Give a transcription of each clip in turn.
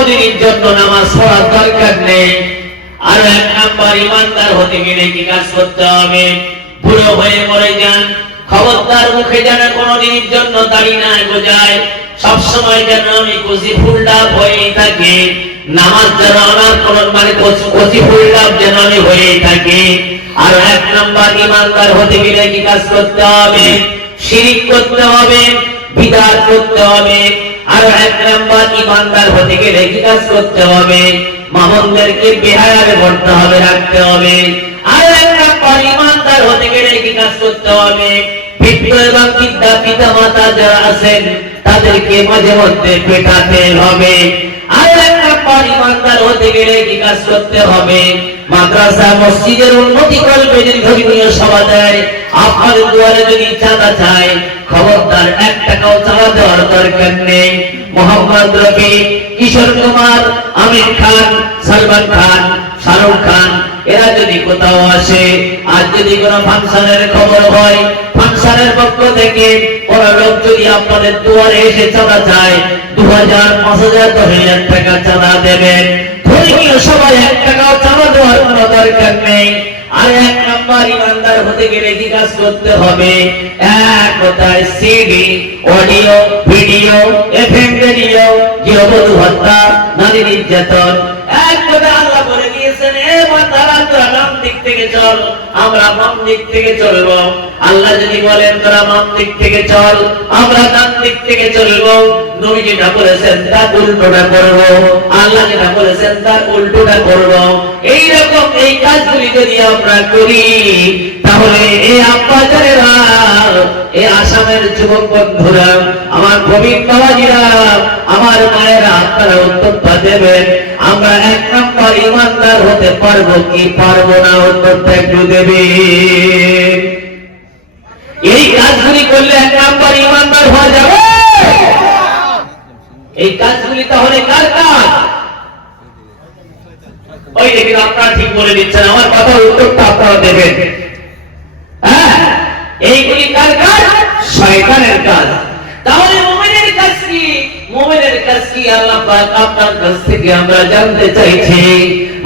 কোনোদিনের জন্য নামাজ পড়ার দরকার নেই। আর এক নাম্বার, ইমানদার হতে গেলে কি কাজ করতে হবে? বুড়ো হয়ে মরে যান, খবরদার মুখে যেন কোনোদিনের জন্য দাড়ি না গজায়, সবসময় যেন আমি কচি ফুলডাব হয়েই থাকি, নামাজ যেন আমার মানে কচি ফুলডাব যেন আমি হয়েই থাকি। আর এক নাম্বার, ইমানদার হতে গেলে কি কাজ করতে হবে? শিরিক করতে হবে, বিদআত করতে হবে। আর এক নাম্বার, ইমানদার হতে গেলে কি কাজ করতে হবে? মামুনদেরকে বেহায়ারে করতে হবে, রাখতে হবে। আর এক নাম্বার, ইমানদার হতে গেলে কি কাজ করতে হবে? বৃদ্ধ এবং বৃদ্ধা পিতা মাতা যারা আছেন তাদেরকে মাঝে মধ্যে পেটাতে হবে। আর এক নাম্বার, ইমানদার হতে গেলে কি কাজ করতে হবে? মাদ্রাসা মসজিদের উন্নতি করবে, যদি ধর্মীয় সভা দেয়, আপনাদের দুয়ারে যদি চাঁদা চায়, খবরদার 1 টাকাও চাঁদা দেওয়ার দরকার নেই। মোহাম্মদ রফি, কিশোর কুমার, আমির খান, সালমান খান, শাহরুখ খান এরা যদি কোথাও আসে, আর যদি কোনো ফাংশনের খবর হয়, ফাংশনের পক্ষ থেকে কোন লোক যদি আপনাদের দুয়ারে এসে চাঁদা চায়, 2000, 5000, 10,000 টাকা চাঁদা দেবেন। ধর্মীয় সবাই 1 টাকাও চাঁদা দেওয়ার কোনো দরকার নেই। আর এক নাম্বার, ইমানদার হতে গেলে কি কাজ করতে হবে? এক কথায় CD, audio, video, FM radio, গৃহবধূ হত্যা, নারী নির্যাতন, এক কথা আল্লাহ বলে দিয়েছেন, এ বান্দারা তোরা ডান দিক থেকে চল, আমরা বাম দিক থেকে চলবো। আল্লাহ যদি বলেন তোরা বাম দিক থেকে চল, আমরা ডান দিক থেকে চলবো, নবী যেটা বলেছেন তার উল্টোটা করবো, আল্লাহ যেটা বলেছেন তার উল্টোটা করবো। এইরকম এই কাজগুলি যদি আমরা করি, তাহলে এই আব্বাজারেরা, এই আসামের যুবক বন্ধুরা, আমার প্রবীণ বাবাজিরা, আমার মায়েরা, আপনারা উত্তরটা দেবেন। আমরা 1 নাম্বার ইমানদার হতে পারবো কি পারবো না? উত্তরটা একটু দেবেন। এই কাজগুলি করলে 1 নাম্বার ইমানদার হওয়া যাবে। এই কাজগুলি তাহলে কার কাজ? ওই দেখেন, আপনারা ঠিক বলে দিচ্ছেন, আমার কথার উত্তরটা আপনারা দেবেন। হ্যাঁ, এইগুলি কার কাজ? শয়তানের কাজ। তাহলে মুমিনের কাজ কি? মুমিনের কাজ কি আল্লাহ পাক আপনার কাছ থেকে আমরা জানতে চাইছি।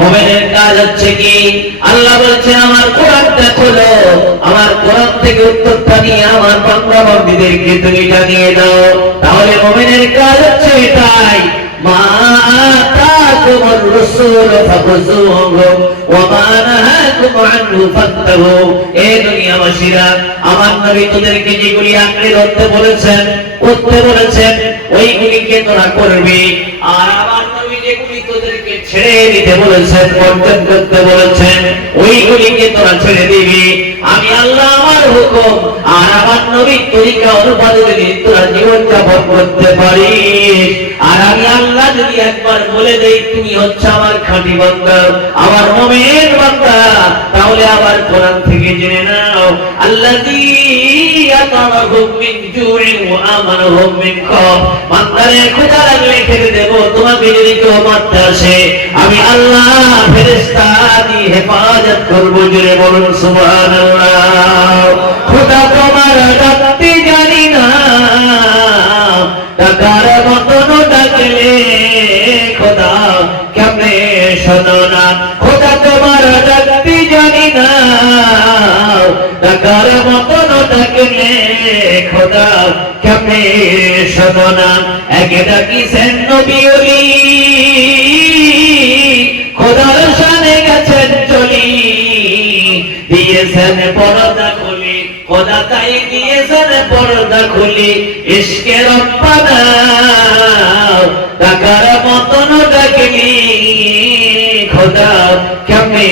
মুমিনের কাজ হচ্ছে কি? আল্লাহ বলছেন, আমার কোরআনটা খোলো, আমার কোরআন থেকে উত্তরটা নিয়ে আমার বান্দা বান্দীদেরকে তুমি জানিয়ে দাও। তাহলে মুমিনের কাজ হচ্ছে এটাই, মা আতাকুমুর রাসূল ফাখুযুহু ওয়া মা নাহাকুম আনহু ফান্তাহু। এই দুনিয়াবাসীরা, আমার নবী তোদেরকে যেগুলি আঁকড়ে ধরতে বলেছেন, করতে বলেছেন, ওইগুলিকে তোরা করবি। আর আমার নবী যেগুলি তোদেরকে ছেড়ে দিতে বলেছেন, বর্জন করতে বলেছেন, ওইগুলিকে তোরা ছেড়ে দিবি। আমি আল্লাহ আমার হুকুম আর আমার নবীর তরিকা অনুপাতে যদি তোরা জীবনযাপন করতে পারিস, আর আমি আল্লাহ যদি একবার বলে দেই তুমি হচ্ছে আমার খাঁটি বান্দা, আমার মুমিন বান্দা, তাহলে আবার কোরআন থেকে জেনে নাও, আল্লাযী আতামাহুম মিন জুইন ওয়া আমানাহুম মিন খাওফ। বান্দারে ক্ষুধা লাগলে খেতে দেব, তোমাকে যদি কেউ মারতে আসে, আমি আল্লাহ ফেরেশতা দিয়ে হেফাজত করব। জোরে বলুন সুবহানাল্লাহ। ক্ষুধা তোমার ডাকতে জানি না, ডাকার মতন ডাকলে খোদা কেমনে শোনো না। খোদা তোমার ডাকতে জানি না, ডাকার মতন ডাকলে খোদা কেমনে শোনো না। একে ডাকিছেন নবী ওলি, খোদার শানে গেছেন চলি, দিয়েছেন পর্দা খুলি, খোদা তাই দিয়েছেন পর্দা খুলি। ইশকে রব্বানা ডাকার মতন ডাকলি খোদা কেমনে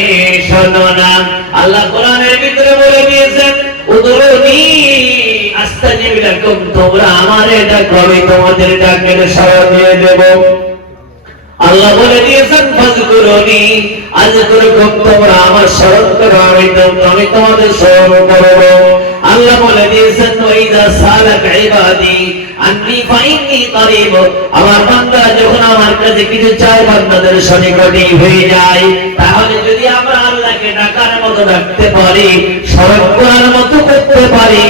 শোনো না। আল্লাহ কোরআনের ভিতরে বলে দিয়েছেন, উদুরুনি আস্তাজিব লাকুম, তোমরা আমারে ডাকো, আমি তোমাদের ডাকের সাড়া দিয়ে দেব। আল্লাহ বলে দিয়েছেন, ফাযকুরুনি আযকুরকুম, তোমরা আমার স্মরণ করো, আমি তোমাদের স্মরণ করব। আল্লাহ বলে দিয়েছেন, ওয়াইদা সালাক ইবাদি আন্নী ফাইন্নী করিব, আমার বান্দারা যখন আমার কাছে কিছু চায়, বান্দাদের সনিকটেই হয়ে যায়। তাহলে যদি আমরা আল্লাহকে ডাকার মতো ডাকতে পারি, স্মরণ করার মতো করতে পারি,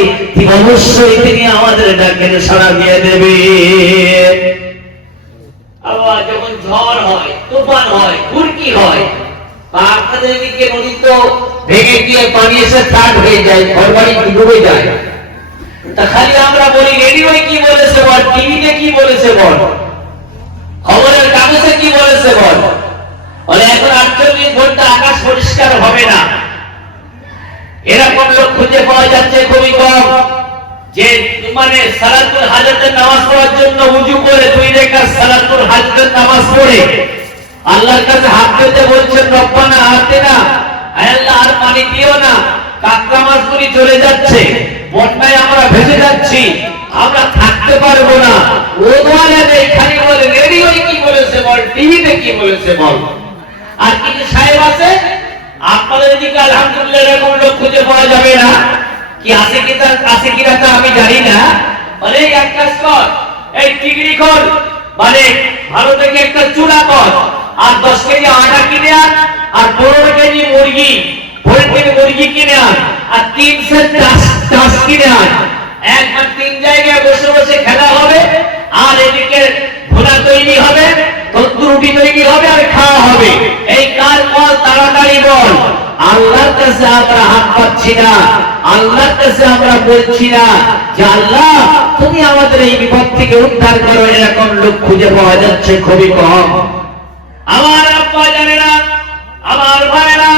অবশ্যই তিনি আমাদের ডাকের সাড়া দিয়ে দেবে। আবার যখন ঝড় হয়, তুফান হয়, ঘুরকি হয়, বা আপনাদের দিকে নদী তো ভেঙে গিয়ে পানি এসে ফ্লাড হয়ে যায়, ঘরবাড়ি ডুবে যায়, তা খালি আমরা বলি রেডিওয়ে কি বলেছে বল, টিভিতে কি বলেছে বল, খবরের কাগজে কি বলেছে বল, বলে এখন 48 ঘন্টা আকাশ পরিষ্কার হবে না। এরকম লোক খুঁজে পাওয়া যাচ্ছে খুবই কম, যে মানে সালাতুল হাজাতের নামাজ পড়ার জন্য ওযু করে 2 রাকাত সালাতুল হাজাতের নামাজ পড়ে আল্লাহর কাছে হাত পেতে বলছেন, রব্বানা আতিনা, আয় আল্লাহ আর পানি দিও না, কাকড়া মাছগুলি চলে যাচ্ছে, বন্যায় আমরা ভেসে যাচ্ছি, আমরা থাকতে পারবো না। ও দোয়ালে নেই, খালি বলে রেডিওয়ে কি বলেছে বল, টিভিতে কি বলেছে বল। আর কিছু সাহেব আছে আপনাদের এদিকে আলহামদুলিল্লাহ এরকম লোক খুঁজে পাওয়া যাবে না, কি আছে কিনা তা আমি জানি না। মানে এক কাজ কর, এই টিগরি কর, মানে ভালো থেকে একটা চূড়া কর, আর 10 কেজি আটা কিনে আন, আর 15 কেজি মুরগি, 15 কেজি মুরগি কিনে আন, আর 3 সেট চাষ কিনে আন। একবার 3 জায়গায় বসে বসে খেলা হবে, আর এদিকে ভুনা তৈরি হবে, তন্দুর রুটি তৈরি হবে, আর খাওয়া হবে। এই কার বল, তাড়াতাড়ি বল। আল্লাহর কাছে আমরা হাত পাচ্ছি না, আল্লাহর কাছে আমরা বলছি না যে আল্লাহ তুমি আমাদের এই বিপদ থেকে উদ্ধার করো। এরকম লোক খুঁজে পাওয়া যাচ্ছে খুবই কম। আমার আব্বা জানেরা, আমার ভাইরা,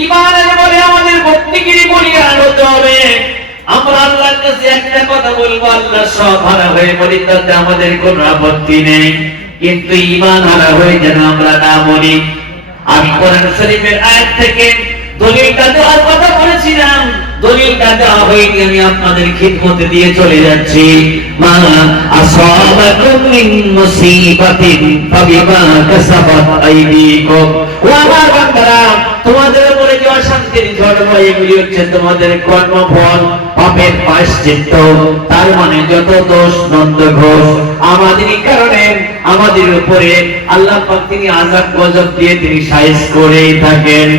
ঈমানের বলে আমাদের ভক্তিগিরি বলিয়ান হতে হবে। আমরা আল্লাহর কাছে একটা কথা বলবো, আল্লাহ সব হারা হয়ে মরি তাতে আমাদের কোনো আপত্তি নেই, কিন্তু ঈমান হারা হয়ে যেন আমরা না মরি। আমি কোরআন শরীফের আয়াত থেকে দলিলটা দেওয়ার কথা বলেছিলাম, দলিলটা দেওয়া হয়নি, আমি আপনাদের খিদমতে দিয়ে চলে যাচ্ছি। মা আসাবাকুম মিন মুসিবাতিন ফাবিমা কাসাবাত আইদিকুম। ও আমার বান্দারা, তোমাদের উপরে যে অশান্তির ঝড় বয় এগুলি হচ্ছে তোমাদের কর্মফল, পাপের প্রায়শ্চিত্ত। তার মানে যত দোষ নন্দ ঘোষ আমাদেরই কারণে আমাদের উপরে আল্লাহ পাক তিনি আযাব গজব দিয়ে তিনি সাইজ করেই থাকেন।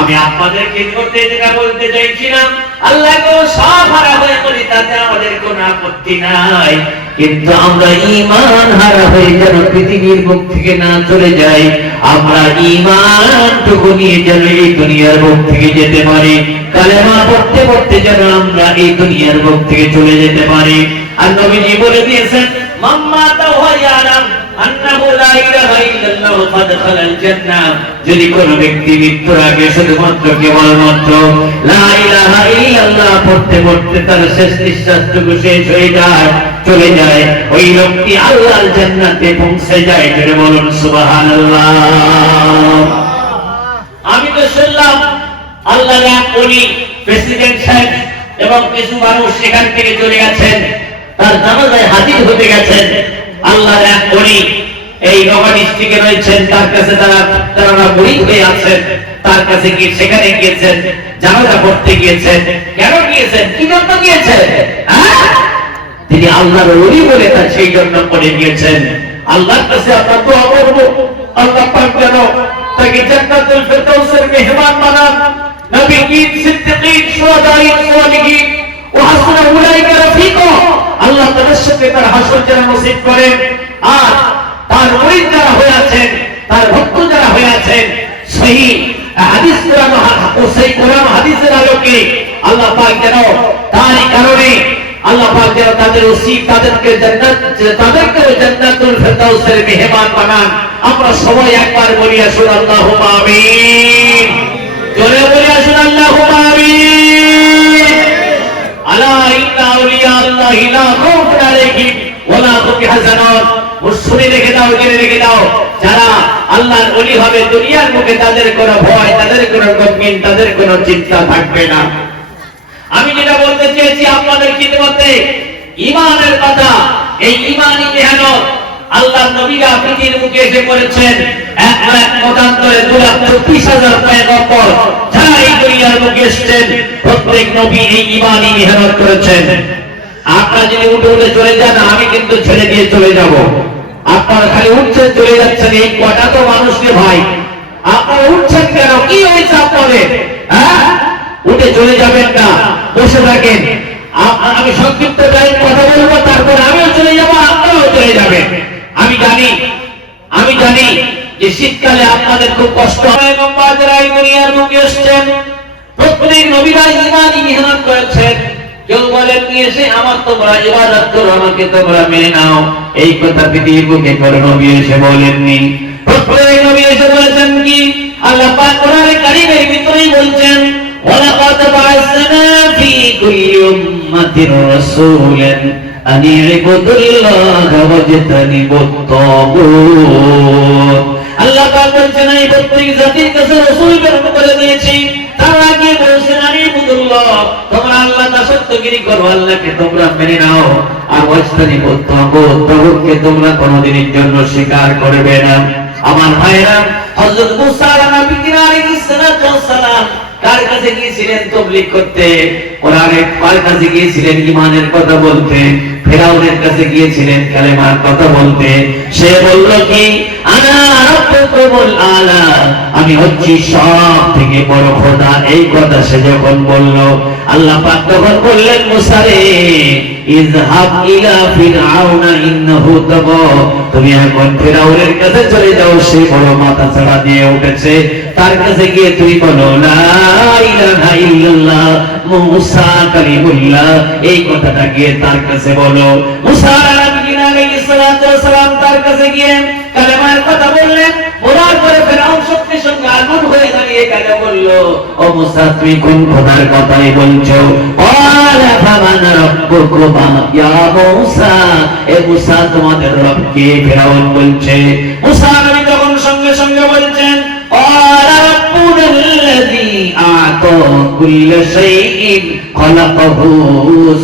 আমি আপনাদের খিদমতে যেটা বলতে চাইছিলাম, আল্লাহ কো সব হারা হয়ে পড়ি তাতে আমাদের কোনো আপত্তি নাই, কিন্তু আমরা ঈমান হারা হয়ে যেন পৃথিবীর মুখ থেকে না চলে যাই। আমরা ঈমানটুকু নিয়ে যেন এই দুনিয়ার মুখ থেকে যেতে পারি, কালেমা পড়তে পড়তে যেন আমরা এই দুনিয়ার মুখ থেকে চলে যেতে পারি। আর নবীজি বলে দিয়েছেন, মাম্মা তাওয়া ইয়ালাম আন্নাহু লা ইলাহা ইল্লাল্লাহ ফাদখালাল জান্নাহ। যদি কোন ব্যক্তি মৃত্যুর আগে শুধুমাত্র কেবলমাত্র লা ইলাহা ইল্লাল্লাহ পড়তে পড়তে তার শেষ নিঃশ্বাসটুকু শেষ হয়ে যায়, চলে যায়, ওই লোকটি আল্লাহর জান্নাতে পৌঁছে যায়। জোরে বলুন সুবহানাল্লাহ। আমি তো শুনলাম আল্লাহর এক ওলি প্রেসিডেন্ট সাহেব এবং কিছু মানুষ সেখান থেকে চলে গেছেন, তার জানাজায় হাজির হতে গেছেন। আল্লাহর এক ওলি এই নওগাঁ ডিস্ট্রিক্টে রয়েছেন, তার কাছে তারা মুরিদ হয়ে আছেন, তার কাছে গিয়ে সেখানে গিয়েছেন, জানাজা পড়তে গিয়েছেন। কেন গিয়েছেন, কি জন্য গিয়েছেন? তিনি আল্লাহর ওলি বলে তার সেই জন্য পড়ে গিয়েছেন। আল্লাহর কাছে আমরা দোয়া করব, আল্লাহ পাক যেন তাকে জান্নাতুল ফেরদাউসের মেহমান বানান, নবীগণ, সিদ্দিকীন, শুহাদায়ে, সালিহিন ওয়া হাসুনা উলাইকা রাফিকা। আল্লাহ তাদের সাথে তার হাসর যেন নসিব করেন। আর তার মুরিদ যারা হয়ে আছেন, তার ভক্ত যারা হয়ে আছেন, সহি হাদিস কোরআন ও সেই কোরআন হাদিসের আলোকে আল্লাহ পাক যেন তারই কারণে আল্লাহ পাক যেন তাদের নসিব, তাদেরকে জান্নাতুল ফেরদাউসের মেহমান বানান। আমরা সবাই একবার বলি আসুন আল্লাহুম্মা আমিন। জোরে বলি আসুন আল্লাহুম্মা আমিন। আলা ইন্না আউলিয়া আল্লাহি লা খাউফুন আলাইহিম ওয়া লা হুম ইয়াহজানুন। শুনে রেখে দাও, জেনে রেখে দাও, যারা আল্লাহর ওলি হবে দুনিয়ার মুখে তাদের কোনো ভয়, তাদের কোনো গমগিন, তাদের কোনো চিন্তা থাকবে না। আমি যেটা বলতে চেয়েছি আপনাদের খিদমতে, ঈমানের কথা। এই ঈমানি মেহনত আল্লাহর নবীরা পৃথিবীর মুখে এসে করেছেন। এক মতান্তরে 2,30,000 পয়গম্বর যারা এই দুনিয়ার মুখে এসেছেন, প্রত্যেক নবী এই ঈমানি মেহনত করেছেন। আপনারা যদি উঠে উঠে চলে যান, আমি কিন্তু ছেড়ে দিয়ে চলে যাব। আপনারা খালি উঠছেন চলে যাচ্ছেন, এই কটা তো মানুষকে ভাই, আপনারা উঠছেন কেন, কি হয়েছে আপনাদের? উঠে চলে যাবেন না, বসে থাকেন। আমি সংক্ষিপ্ত টাইম কথা বলবো, তারপর আমিও চলে যাবো, আপনারাও চলে যাবেন। আমি জানি জানি যে শীতকালে আপনাদের খুব কষ্ট হয়। পয়গম্বর যারা এই দুনিয়ার বুকে এসেছেন প্রত্যেক নবীরা ঈমানি মেহনত করেছেন। কেউ বলেন নিয়ে এসে আমার তোমরা ইবাদত করো, আমাকে তোমরা মেনে নাও, এই কথা পৃথিবীর বুকে কোনো নবী এসে বলেননি। প্রত্যেক নবী এসে বলেছেন কি আল্লাহ পাক কোরআনে কারীমের ভিতরেই বলছেন ওয়ালাকাদ বা'আসনা ফী কুল্লি উম্মাতির রাসূলান আন ইবুদুল্লাহা ওয়াজতানিবুত তাগুত। আল্লাহ পাক বলছেন আমি প্রত্যেক জাতির কাছে রাসূল প্রেরণ করে দিয়েছি, তার আগে বলছেন আমি ইবুদুল্লাহ, তোমরা আল্লাহ দাসত্বগিরি করো, আল্লাহকে তোমরা মেনে নাও, আর ওয়াজতানিবুত তাগুত, তাগুতকে তোমরা কোনোদিনের জন্য স্বীকার করবে না। আমার ভাইরা, হযরত মুসা আলাইহিস সালাম কার কাছে গিয়েছিলেন তাবলীগ করতে? কোরআনের কার কাছে গিয়েছিলেন ঈমানের কথা বলতে? ফিরাউনের কাছে গিয়েছিলেন কালেমার কথা বলতে। সে বলল কি আনা রাব্বুকুমুল আলা, আমি হচ্ছি সব থেকে বড় খোদা। এই কথা সে যখন বলল, আল্লাহ পাক তখন বললেন মুসা রে ইযহাব ইলা ফিরআউনা ইন্নাহু তাগা, তুমি এখন ফিরআউনের কাছে চলে যাও, সে বড় মাথা ছাড়া দিয়ে উঠেছে, তার কাছে গিয়ে তুমি বলো লা ইলাহা ইল্লাল্লাহ মুসা কালিমুল্লাহ, এই কথাটা গিয়ে তার কাছে বলো। মুসা আলাইহিস সালাম তার কাছে গিয়ে কালেমার কথা বললেন, বলার পরে ফিরআউন সঙ্গে সঙ্গে আগুন হয়ে দাঁড়িয়ে কালে বলল ও মুসা তুমি কোন খোদার কথাই বলছো? ক্বালা ফামান রাব্বুকুমা ইয়া মুসা, এ মুসা তোমাদের রব কে? ফিরআউন বলছে। মুসা নবী তখন সঙ্গে সঙ্গে বলছেন ক্বালা রাব্বুনাল্লাযী আ'তা কুল্লা শাইইন খালাকাহু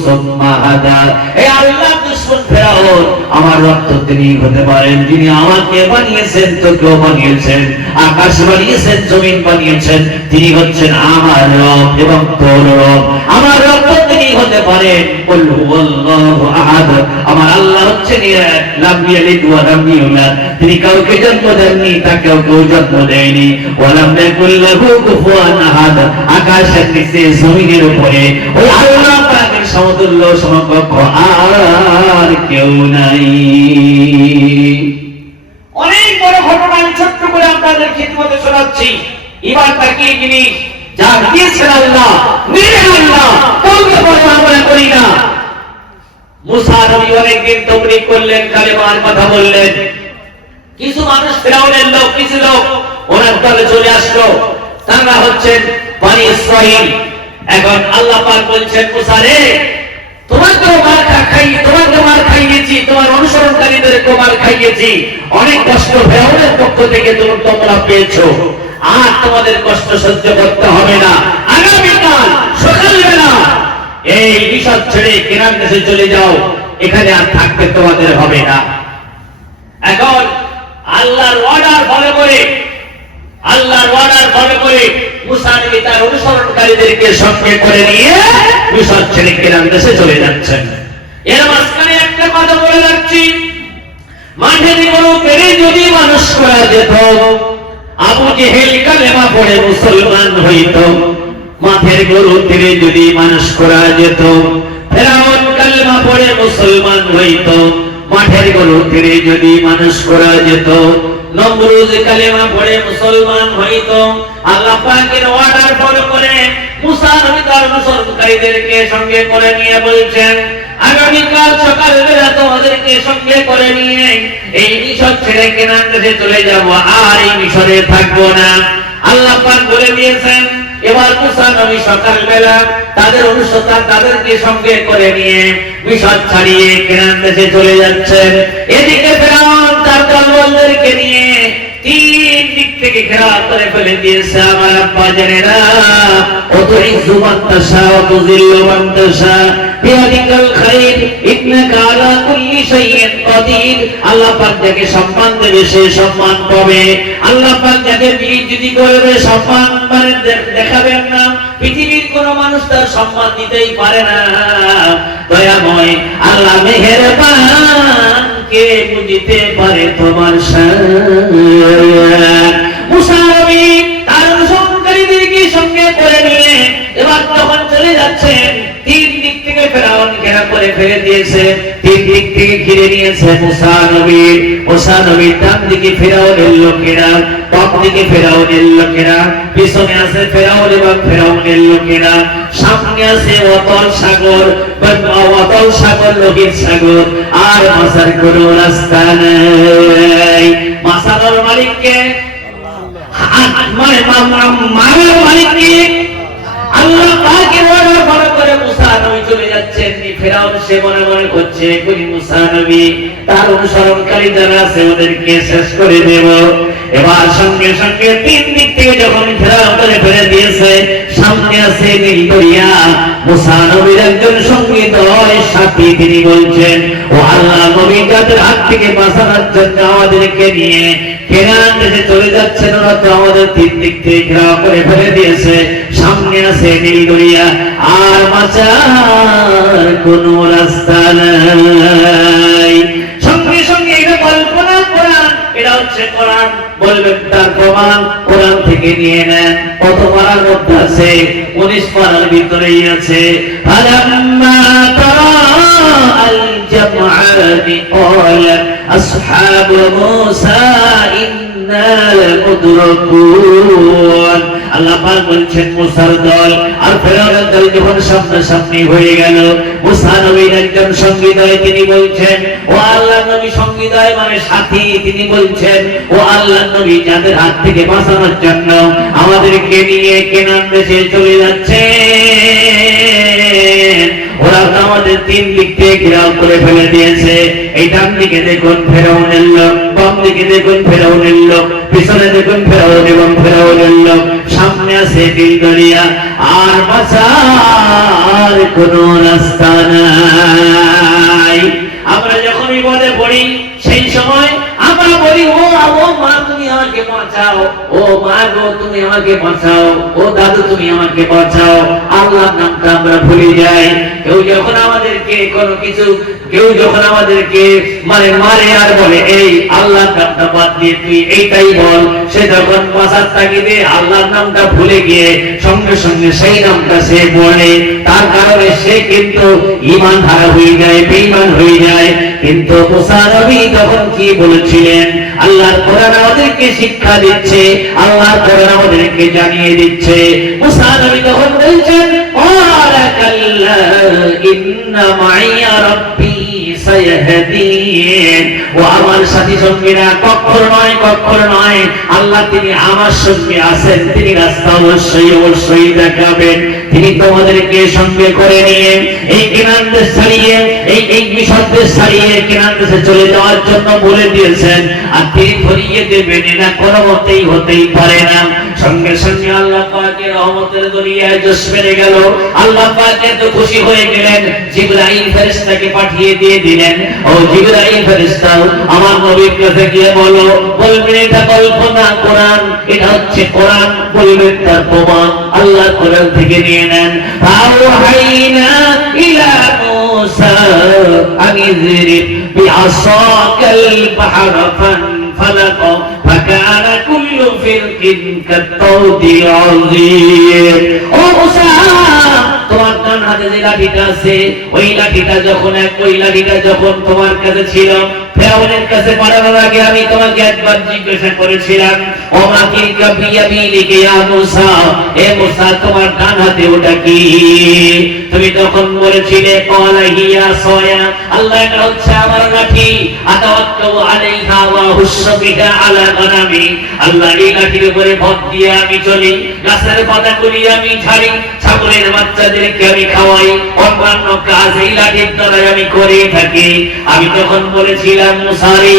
সুম্মা হাদা। হে আল্লাহ দুশমন ফিরআউন, আমার রব তো তিনি হতে পারেন যিনি আমাকে বানিয়েছেন, তোকেও বানিয়েছেন, আকাশ বানিয়েছেন, জমিন বানিয়েছেন, তিনি হচ্ছেন আমার রব এবং তোর রব। আমার রব তো তিনি হতে পারেন। কুল হুয়াল্লাহু আহাদ, আমার আল্লাহ হচ্ছেন এক, লাম ইয়ালিদ ওয়া লাম ইউলাদ, তিনি কাউকে জন্ম দেননি, তাকেও কেউ জন্ম দেয়নি। ওয়া লাম ইয়াকুল লাহু কুফুয়ান আহাদ, আকাশের নিচে জমিনের উপরে ওই আল্লাহ পাকের সমতুল্য সমকক্ষ আর কেউ নাই। অনেক বড় ঘটনা আমি ছোট্ট করে আপনাদের খিদমতে শোনাচ্ছি। এবার তাকিয়ে জিনিস যা দিয়েছেন আল্লাহ, নিলেন আল্লাহ, কাউকে পরোয়া করি না। মুসা নবী অনেকদিন তাবলীগ করলেন, কালেমার কথা বললেন। কিছু মানুষ ফিরআউনের লোক, কিছু লোক ওনার দলে চলে আসলো, তারা হচ্ছেন বনি ইসরাঈল। এখন আল্লাহ পাক বলছেন মুসা রে তোমাকেও মার খাইয়েছি, তোমার অনুসরণকারীদেরকে মার খাইয়েছি, অনেক কষ্ট ফিরআউনের পক্ষ থেকে তোমরা পেয়েছো, আর তোমাদের কষ্ট সহ্য করতে হবে না। আগামীকাল সকালবেলা এই মিশর ছেড়ে কেনান দেশে চলে যাও, এখানে আর থাকতে তোমাদের হবে না। এখন আল্লাহর অর্ডার ফলো করে মুসা নবী তার অনুসরণকারীদেরকে সঙ্গে করে নিয়ে মিশর ছেড়ে কেনান দেশে চলে যাচ্ছেন। এর মাঝখানে একটা কথা বলে রাখছি, মাঠের গরু পেরে যদি মানুষ করা যেত, আবু জেহেল কালেমা পড়ে মুসলমান হইত। মাঠের গরু পেরে যদি মানুষ করা যেত, ফিরআউন কালেমা পড়ে মুসলমান হইত। মাঠের গরু পেরে যদি মানুষ করা যেত, নমরুদ কালেমা পড়ে মুসলমান হইত। আল্লাহ পাকের অর্ডার ফলো করে মুসা নবী তার অনুসরণকারীদেরকে সঙ্গে করে নিয়ে বলছেন আগামীকাল সকালবেলা তোমাদেরকে সঙ্গে করে নিয়ে এই মিশর ছেড়ে কেনান দেশে চলে যাব, আর এই মিশরে থাকবো না। আল্লাহ পাক বলে দিয়েছেন। এবার মুসা নবী সকালবেলা তাদের তাদেরকে সঙ্গে করে নিয়ে মিশর ছাড়িয়ে কেনান দেশে চলে যাচ্ছেন। এদিকে ফিরআউন তার দলবলদেরকে নিয়ে তিন দিক থেকে ঘেরা করে ফেলে দিয়েছে। আমার আব্বা জানেরা, অত ইজ্জু মান তাশা ওয়া তুযিল্লু মান তাশা বিয়াদিকাল খায়র ইন্নাকা আলা কুল্লি শাইইন কাদির। আল্লাহ পাক যাকে সম্মান দেবে সে সম্মান পাবে, আল্লাহ পাক যাকে বিজয়ী করবে সম্মান মানে দেখাবেন না। পৃথিবীর কোন মানুষ তার সম্মান দিতেই পারে না। দয়াময় আল্লাহ মেহেরবান, কে বুঝতে পারে তোমার শান। মুসা নবী তার অনুসরণকারীদেরকে সঙ্গে করে নিয়ে এবার যখন চলে যাচ্ছেন, তিন দিক থেকে ফিরআউন ঘেরা করে ফেলে দিয়েছে, তিন দিক থেকে ঘিরে নিয়েছে মুসা নবীর ডান দিকে ফেরাউনের লোকেরা, বাম দিকে ফেরাউনের লোকেরা, পিছনে আছে ফেরাউন এবং ফেরাউনের লোকেরা, সামনে আছে অতল সাগর লোহিত সাগর, আর মাসার কোনো রাস্তা নেই। মাসার মালিককে মালিককে আল্লাহ পাকের অর্ডার ফলো করে মুসা নবী চলে যাচ্ছেন। ফেরাউন সে মনে মনে করছে কোন মুসা নবী তার অনুসরণকারী যারা আছে ওদেরকে শেষ করে দেব। এবার সঙ্গে সঙ্গে তিন দিক থেকে যখন ফেরাউন করে ফেলে দিয়েছে, সামনে আছে নীল দরিয়া। মুসা নবীর একজন সঙ্গী দয় সাথী, তিনি বলছেন ও আল্লাহ নবী যাদের হাত থেকে বাঁচানোর জন্য আমাদেরকে নিয়ে কেনান দেশে চলে যাচ্ছেন, ওরা তো আমাদের তিন দিক থেকে ঘেরাও করে ফেলে দিয়েছে, সামনে আছে নীল দরিয়া, আর বাঁচার কোনো রাস্তা নাই। সঙ্গে সঙ্গে এটা কল্পনা কোরআন, এটা হচ্ছে কোরআন, বলবেন তার প্রমাণ কোরআন থেকে নিয়ে নেন। কত পারার মধ্যে আছে? 19 পারার ভিতরেই আছে। ফালাম্মা তারাআল জামআনি ক্বালা আসহাবু মূসা ইন্না লামুদরাকুন। আল্লাহ পাক বলছেন মুসার দল আর ফেরাউনের দল যখন সামনাসামনি হয়ে গেল, মুসা নবীর একজন সঙ্গী দয়, তিনি বলছেন ও আল্লাহর নবী, সঙ্গী দয় মানে সাথী, তিনি বলছেন ও আল্লাহর নবী যাদের হাত থেকে বাঁচানোর জন্য আমাদেরকে নিয়ে কেনান দেশে চলে যাচ্ছে, ওরা আমাদের তিন দিক থেকে ঘেরাও করে ফেলে দিয়েছে। এই ডান দিকে দেখুন ফেরাউনের লোক, বাম দিকে দেখুন ফেরাউনের লোক, পিছনে দেখুন ফেরাউন এবং ফেরাউনের লোক, সামনে আছে নীল দরিয়া, আর বাঁচার কোনো রাস্তা নাই। আমরা যখন বিপদে পড়ি সেই সময় আমরা বলি ও মা তুমি আমাকে বাঁচাও, ও মা গো তুমি আমাকে বাঁচাও, ও দাদু তুমি আমাকে বাঁচাও। আল্লাহর নামটা আমরা ভুলে যাই। কেউ যখন আমাদেরকে কোনো কিছু, কেউ যখন আমাদেরকে মারে আর বলে এই আল্লাহর নামটা বাদ দিয়ে তুই এইটাই বল, সে যখন বাঁচার তাগিদে আল্লাহর নামটা ভুলে গিয়ে সঙ্গে সঙ্গে সেই নামটা সে বলে, তার কারণে সে কিন্তু ঈমান হারা হয়ে যায়, বেঈমান হয়ে যায়। কিন্তু মুসা নবী তখন কি বলেছিলেন? আল্লাহর কোরআন আমাদেরকে শিক্ষা দিচ্ছে, আল্লাহর কোরআন আমাদেরকে জানিয়ে দিচ্ছে। মুসা নবী তখন বলছেন ক্বালা কাল্লা ইন্না মাইয়া রাব্বী সায়াহদিন। ও আমার সাথী সঙ্গীরা, কখনো নয়, আল্লাহ তিনি আমার সঙ্গে আছেন, তিনি রাস্তা অবশ্যই দেখাবেন। তিনি তোমাদেরকে সঙ্গে করে নিয়ে এই কেনান দেশ ছাড়িয়ে, এই মিশর দেশ ছাড়িয়ে কেনান দেশে চলে যাওয়ার জন্য বলে দিয়েছেন, আর তিনি ধরিয়ে দেবেন এটা কোনো মতেই হতেই পারে না। সঙ্গে সঙ্গে আল্লাহ পাকের রহমতের দরিয়ায় জোশ বেড়ে গেল। আল্লাহ পাক এত খুশি হয়ে গেলেন, জিবরাইল ফেরেশতাকে পাঠিয়ে দিয়ে দিলেন, ও জিবরাইল ফেরেশতা আমার নবীর কাছে গিয়ে বলো, বলবেন এটা কল্পনা কোরআন, এটা হচ্ছে কোরআন, বলবেন তার প্রমাণ আল্লাহ কোরআন থেকে নিয়ে নেন। ফাওহাইনা ইলা মূসা আনিযরিব বিআসাকাল বাহরা ফানফালাক ফাকানা কুল্লু ফিরকিন কাত-তাউদিল আযীম। ও মূসা, তোমার ডান হাতে যে লাঠিটা আছে, ওই লাঠিটা যখন তোমার কাছে ছিল, ফেরাউনের কাছে পাঠানোর আগে আমি তোমাকে একবার জিজ্ঞাসা করেছিলাম, ও মাকি কাবিয়ামিনিকে ইয়া মূসা, হে মূসা তোমার ডান হাতে ওটা কি? তুমি তখন বলেছিলে ক্বালা হিয়া সায়া, আল্লাহ এটা হচ্ছে আমার লাঠি, আতাওয়াক্কাউ আলাইহা ওয়া হুশ্শু বিহা আলা গানামি। আল্লাহ এই লাঠির উপরে ভর দিয়ে আমি চলি, গাছের পাতাগুলি আমি ঝাড়ি, ছাগলের বাচ্চাদেরকে আমি খাওয়াই, অন্যান্য কাজ এই লাঠির দ্বারা আমি করে থাকি। আমি তখন বলেছিলাম মূসা রে,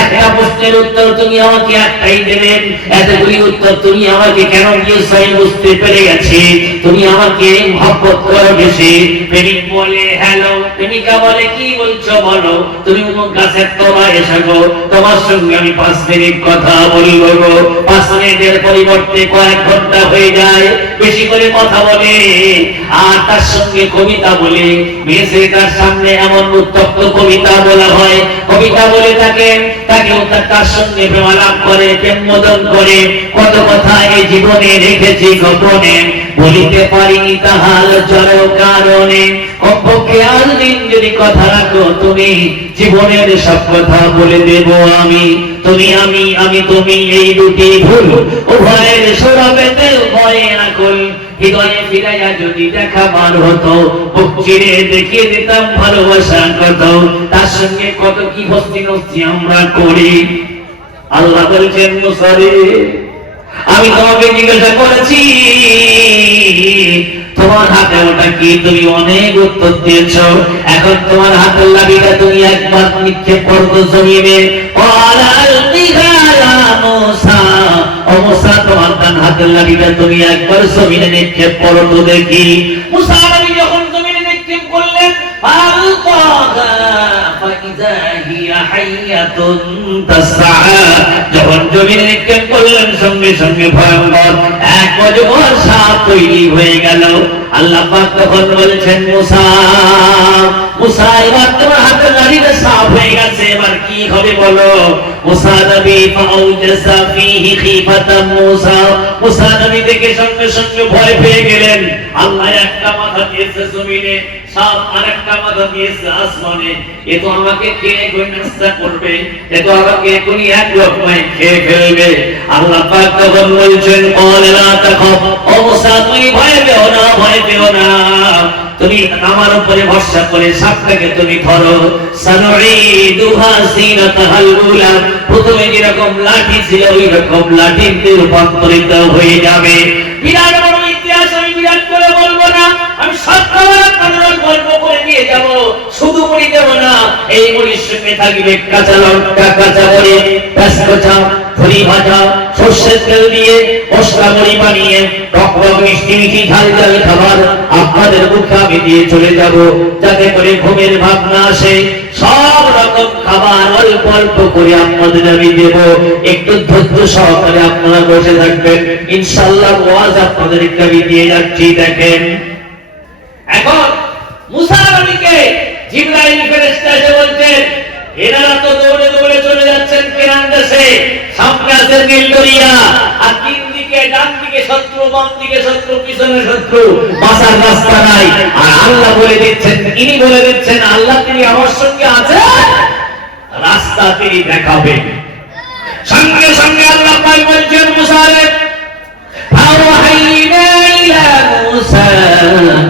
একটা প্রশ্নের উত্তর তুমি আমাকে একটাই দেবেন, এতগুলি উত্তর তুমি আমাকে কেন দিয়েছো আমি বুঝতে পেরে গেছি, তুমি আমাকে মহব্বত করো বেশি। প্রেমিক বলে হ্যালো, প্রেমিকা বলে কি বলছো বলো, তুমি অমুক গাছের তলায় এসো গো, তোমার সঙ্গে আমি 5 মিনিট কথা বলবো গো। 5 মিনিটের পরিবর্তে কয়েক ঘন্টা হয়ে যায়, বেশি করে কথা বলে। আর তার সঙ্গে কবিতা বলে, মেয়ে ছেলেটার সামনে এমন উত্তপ্ত কবিতা বলা হয়, কবিতা বলে তাকেও তার সঙ্গে প্রেমালাপ করে, প্রেমমোদন করে, কত কথা এই জীবনে রেখেছি গোপনে, বলিতে পারিনি তাহার জড় কারণে। কমপক্ষে আজ দিন যদি কথা রাখো তুমি, জীবনের সব কথা বলে দেব আমি। তুমি আমি তুমি এই দুটি ভুল, উভয়ের সরবেতে ভয়ে আকুল। হৃদয়ে ফিরাইয়া যদি দেখা বার হতো, বুক চিরে দেখিয়ে দিতাম ভালোবাসা কত, তার সঙ্গে কত কি হস্তি নস্তি আমরা করি। আল্লাহ বলছেন মুসা রে, আমি তোমাকে জিজ্ঞাসা করেছি তোমার হাতে ওটা কি, তুমি অনেক উত্তর দিয়েছ, এখন তোমার হাতের লাঠিটা তুমি একবার নিক্ষেপ করতো জমিনে। ও মুসা, তোমার ডান হাতের লাঠিটা তুমি একবার জমিনে নিক্ষেপ করো তো দেখি। মুসা নবী যখন জমিনে নিক্ষেপ করলেন, যখন জমিনে নিক্ষেপ করলেন সঙ্গে সঙ্গে ভয়ঙ্কর এক অজগর সাপ তৈরি হয়ে গেল। আল্লাহ পাক তখন বলেছেন মুসা, মুসা এবার তোমার হাতের লাঠিটা সাপ হয়ে গেছে, এবার কি হবে বলো। মুসা নবী ফাউজাসা ফীহি খিফাতাম মুসা, মুসা নবী দেখে সঙ্গে সঙ্গে ভয় পেয়ে গেলেন। আল্লাহ একটা মাথা দিয়েছে জমিনে, সাপ আরেকটা মাথা দিয়েছে আসমানে, এ তো আমাকে খেয়ে নষ্ট করবে, এ তো আমাকে এখনই এক লোকমায় খেয়ে ফেলবে। আল্লাহ পাক তখন বলছেন ক্বাল লা তাখাফ, ও মুসা তুমি ভয় পেও না, ভয় পেও না, তুমি আমার উপরে ভরসা করে সাপটাকে তুমি ধরো। সানুঈদুহা সিরাতাহাল উলা, প্রথমে যেরকম লাঠি ছিল ওই রকম লাঠিতে রূপান্তরিত হয়ে যাবে। বিরাট বড় ইতিহাস আমি বিরাট করে বলবো না, আমি সবসময় আপনাদের গল্প করে নিয়ে যাব, শুধু মুড়ি দেব না, এই মুড়ির সঙ্গে থাকবে কাঁচা লঙ্কা, কাঁচা মরিচ, পেঁয়াজ কাঁচা, ধরি ভাজা, সর্ষের তেল দিয়ে মশলা মুড়ি বানিয়ে টক টক মিষ্টি মিষ্টি ঝাল ঝাল খাবার আপনাদের মুখে আমি দিয়ে চলে যাব, যাতে করে ঘুমের ভাব না আসে। সব রকম খাবার অল্প অল্প করে আপনাদের আমি দেব, একটু ধৈর্য সহকারে আপনারা বসে থাকবেন, ইনশাআল্লাহ ওয়াজ আপনাদেরকে আমি দিয়ে যাচ্ছি। দেখেন এখন মুসা নবীকে জিবরাইল ফেরেশতা এসে বলছেন, এনারা তো দৌড়ে দৌড়ে চলে যাচ্ছেন কেনান দেশে, সামনে আছে নীল দরিয়া, আর তিন দিকে ডান দিকে শত্রু, বাম দিকে শত্রু, পিছনে শত্রু, বাঁচার রাস্তা নাই। আর আল্লাহ বলে দিচ্ছেন, ইনি বলে দিচ্ছেন আল্লাহ তিনি আমার সঙ্গে আছেন, রাস্তা তিনি দেখাবেন। সঙ্গে সঙ্গে আল্লাহ পাক বলছেন মুসা রে, ফাওয়াহাইনা ইলা মুসা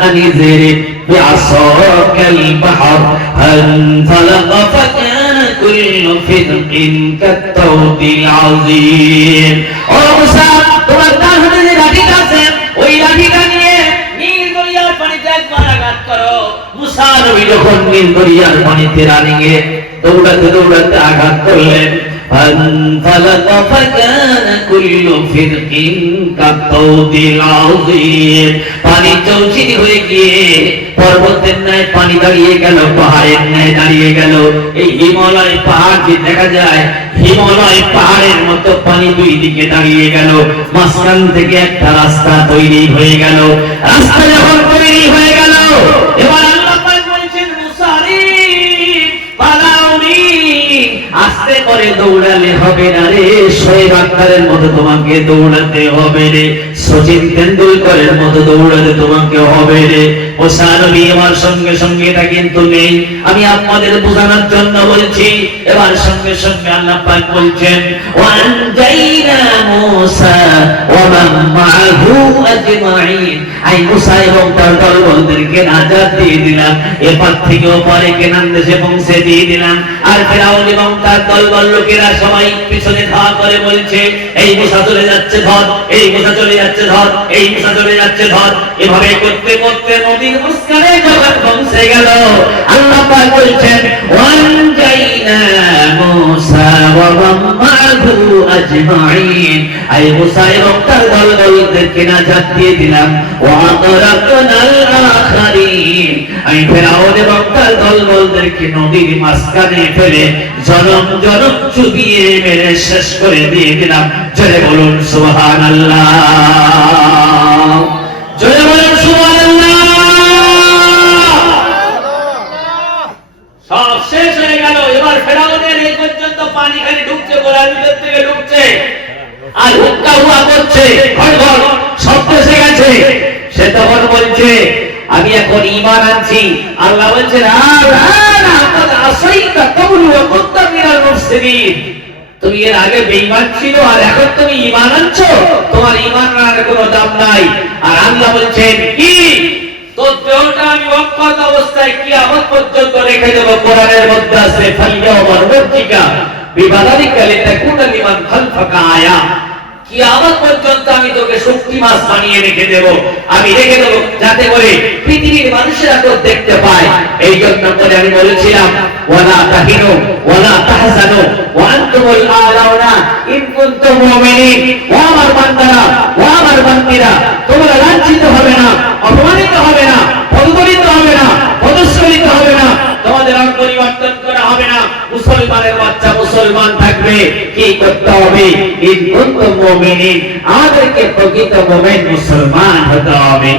আনিযরি বিআসাকাল বাহর ফানফালাকা ফাকানা কুল্লু ফিরকিন কাত-তাওদিল আযীম। ও মুসা, তোমার ডান হাতে যে লাঠিটা আছে ওই লাঠিটা নিয়ে নীল দরিয়ার পানিতে একবার আঘাত করো। মুসা নবী যখন নীল দরিয়ার পানিতে রানিয়ে দৌড়াতে দৌড়াতে আঘাত করলেন, ফানফালাকা ফাকানা কুল্লু ফিরকিন কাত-তাওদিল আযীম, পানি চৌচির হয়ে গিয়ে পর্বতের ন্যায় পানি দাঁড়িয়ে গেল, পাহাড়ের ন্যায় দাঁড়িয়ে গেল। এই হিমালয় পাহাড় যে দেখা যায়, হিমালয় পাহাড়ের মতো পানি দুই দিকে দাঁড়িয়ে গেল, মাঝখান থেকে একটা রাস্তা তৈরি হয়ে গেল। রাস্তা যখন তৈরি হয়ে গেল, এবার আল্লাহ পাক বলছেন মুসা রে পালাউনি, আস্তে করে দৌড়ালে হবে না রে, শোয়েব আখতারের মতো তোমাকে দৌড়াতে হবে রে, সচিন তেন্ডুলকরের মতো দৌড়াতে তোমাকে হবে রে। মুসা নবী আমার সঙ্গে সঙ্গে এটা কিন্তু নেই, আমি আপনাদের বোঝানোর জন্য বলছি। এবার সঙ্গে সঙ্গে আল্লাহ পাক বলছেন, ওয়ানজাইনা মুসা ওয়া মান মাআহু আজমাইন, আই মুসা এবং তার দলবলদেরকে নাজাত দিয়ে দিলাম, এপার থেকে ওপারে কেনান দেশে পৌঁছে দিয়ে দিলাম। আর ফিরআউন এবং তার দলবল লোকেরা সবাই পিছনে ধাওয়া করে বলছে, এই মুসা চলে যাচ্ছে ধর, এই মুসা চলে যাচ্ছে ধর, এই মুসা চলে যাচ্ছে ধর। এভাবে করতে করতে নদীর মাঝখানে যখন পৌঁছে গেল, আল্লাহ পাক বলছেন, ওয়ানজাইনা মুসা ওয়া মান মাআহু আজমাইন, আই মুসা এবং তার দলবলদেরকে নাজাত দিয়ে দিলাম। ওয়া আগরাকনাল আখারিন, আমি ফিরআউন এবং তার দলবলদেরকে নদীর মাঝখানে ফেলে জনম জনম চুবিয়ে মেরে শেষ করে দিয়ে দিলাম। জোরে বলুন সুবহানাল্লাহ, জোরে বলুন সুবহানাল্লাহ। সব শেষ হয়ে গেল। এবার ফেরাউনের এই পর্যন্ত পানি খালি ঢুকছে, গোড়ার ভিতর থেকে ঢুকছে আর হুক্কা হুয়া করছে, ঘর ঘর শব্দ এসে গেছে। সে তখন বলছে আমি এখন ঈমান আনছি। আল্লাহ বলছেন তুমি এর আগে বেঈমান ছিল আর এখন তুমি ঈমান আনছো, তোমার ঈমান আনার কোনো দাম নাই। আর আল্লাহ বলছেন কি তোর দেহটা আমি অক্ষত অবস্থায় কিয়ামত পর্যন্ত রেখে দেব। কোরআনের মধ্যে আছে ফালিয়াউমা রাব্বিকা বিবাদালিকা লিতাকুনা লিমান খালফাকা আয়া। কিয়ামত পর্যন্ত আমি তোকে শক্তিমান বানিয়ে রেখে দেব, আমি রেখে দেব যাতে করে পৃথিবীর মানুষেরা তো দেখতে পায়। এই জন্য করে আমি বলেছিলাম ওয়ালা তাহিনু ওয়ালা তাহজানু ওয়া আনতুমুল আলাউনা ইন কুনতুম মুমিনিন। ও আমার বান্দারা, ও আমার বান্দিরা, তোমরা লাঞ্ছিত হবে না, অপমানিত হবে না, পদদলিত হবে না, পদস্খলিত হবে না, তোমাদের রং পরিবর্তন করা হবে না। মুসলমানের বাচ্চা মুসলমান থাকবে। কি করতে হবে? ইন কুনতুম মুমিনিন, আমাদেরকে প্রকৃত মুমিন মুসলমান হতে হবে।